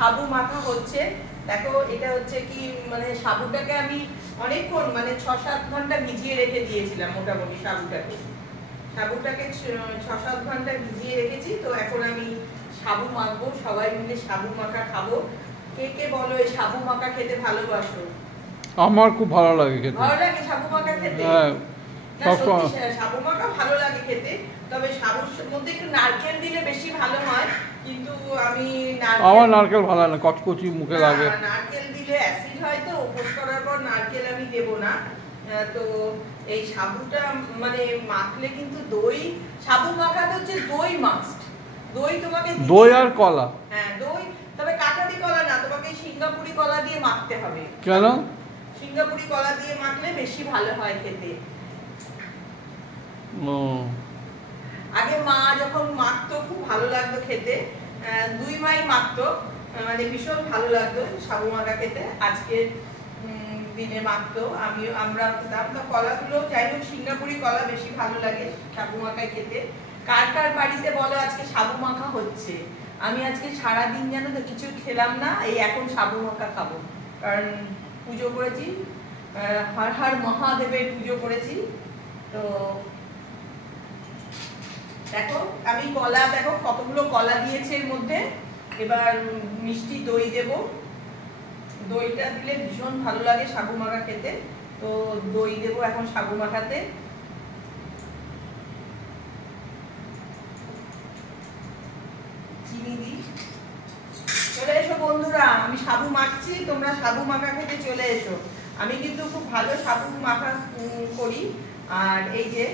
সাবু মাখা হচ্ছে। দেখো এটা হচ্ছে কি মানে সাবুটাকে আমি অনেকক্ষণ মানে 6-7 ঘন্টা ভিজিয়ে রেখে দিয়েছিলাম মোটামুটি সাবুটাকে 6-7 ঘন্টা ভিজিয়ে রেখেছি। তো এখন আমি সাবু মাখবো, সবাই মিলে সাবু মাখা খাবো। কে কে বলো এই সাবু মাখা খেতে ভালোবাসো? আমার খুব ভালো লাগে খেতে। ভালো লাগে সাবু মাখা খেতে? হ্যাঁ, সাবু মাখা ভালো লাগে খেতে, তবে সাবুর মধ্যে একটু নারকেল দিলে বেশি ভালো হয়। কিন্তু আমি আমার নারকেল ভালো লাগে না, কচকচি মুখে লাগে। নারকেল দিলে অ্যাসিড হয়, তো উপোস করার পর নারকেল আমি দেব না। তো এই সাবুটা মানে মাখলে কিন্তু দই, সাবু মাখাতে হচ্ছে দই মাস্ট। দই তোমাকে দই আর কলা। হ্যাঁ দই, তবে কাঁঠালি কলা না, তোমাকে সিঙ্গাপুরি কলা দিয়ে মাখতে হবে। কেন? সিঙ্গাপুরি কলা দিয়ে মাখলে বেশি ভালো হয় খেতে। আগে মা যখন মাখতো খুব ভালো লাগতো খেতে, 2 মাই মাখতো, মানে ভীষণ ভালো লাগতো সাবু মাখা খেতে। আজকে দিনে মাখতো, আমরা খেতাম। তো কলাগুলো যাই হোক সিঙ্গাপুরি কলা বেশি ভালো লাগে সাবু মাখায় খেতে। কার কার বাড়িতে বলো আজকে সাবু মাখা হচ্ছে? আমি আজকে সারাদিন যেন তো কিছু খেলাম না, এই এখন সাবু মাখা খাবো। কারণ পুজো করেছি, হর হর মহাদেবের পুজো করেছি। তো দেখো আমি কলা, দেখো কতগুলো কলা দিয়েছে এর মধ্যে। এবার মিষ্টি দই দেব। দইটা দিলে ভীষণ ভালো লাগে সাবু মাখা খেতে। তো দই দেব এখন সাবু মাখাতে। চিনি দিই। চলে এসো বন্ধুরা, আমি সাবু মাখছি, তোমরা সাবু মাখা খেতে চলে এসো। আমি কিন্তু খুব ভালো সাবু মাখা করি। আর এই যে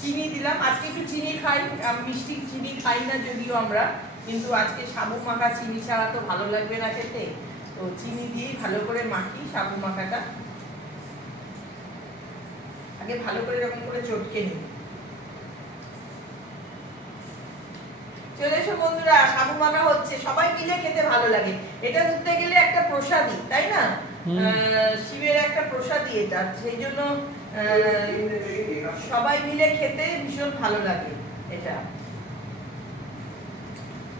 চিনি দিলাম, আজকে একটু চিনি খাই, মিষ্টি চিনি খাই না যদিও আমরা, কিন্তু আজকে সাবু মাখা চিনি ছাড়া তো ভালো লাগবে না খেতে। তো চিনি দিয়েই ভালো করে মাখি সাবু মাখাটা। আগে ভালো করে এরকম করে চটকে নিই। চলে এসো বন্ধুরা, সাবু মাখা হচ্ছে, সবাই মিলে খেতে ভালো লাগে। এটা ধরতে গেলে একটা প্রসাদী, তাই না? শিবের একটা প্রসাদী এটা, সেই জন্য সবাই মিলে খেতে ভীষণ ভালো লাগে এটা।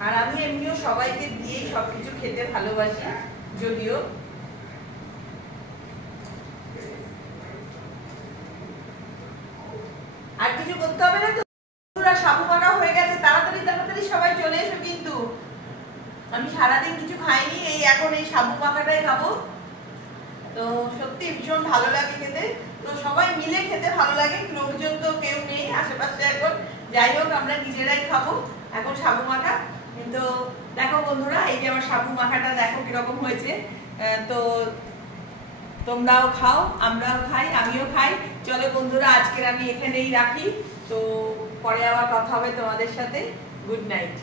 আর আমি এমনিও সবাইকে দিয়েই সবকিছু খেতে ভালোবাসি, যদিও আর কিছু করতে হবে না। তো সাবু মাখা হয়ে গেছে, তাড়াতাড়ি তাড়াতাড়ি সবাই চলে এসো। কিন্তু আমি সারাদিন কিছু খাইনি, এই এখন এই সাবু মাখাটাই খাবো। তো সত্যি ভীষণ ভালো লাগে খেতে। তো সবাই মিলে খেতে ভালো লাগে, লোকজন তো কেউ নেই আশেপাশে এখন। যাই হোক আমরা নিজেরাই খাবো এখন সাবু মাখা। তো দেখো বন্ধুরা, এই যে আমার সাবু মাখাটা দেখো কিরকম হয়েছে। তো তোমরাও খাও, আমরাও খাই, আমিও খাই। চলো বন্ধুরা, আজকের আমি এখানেই রাখি। তো পরে আবার কথা হবে তোমাদের সাথে। Good night.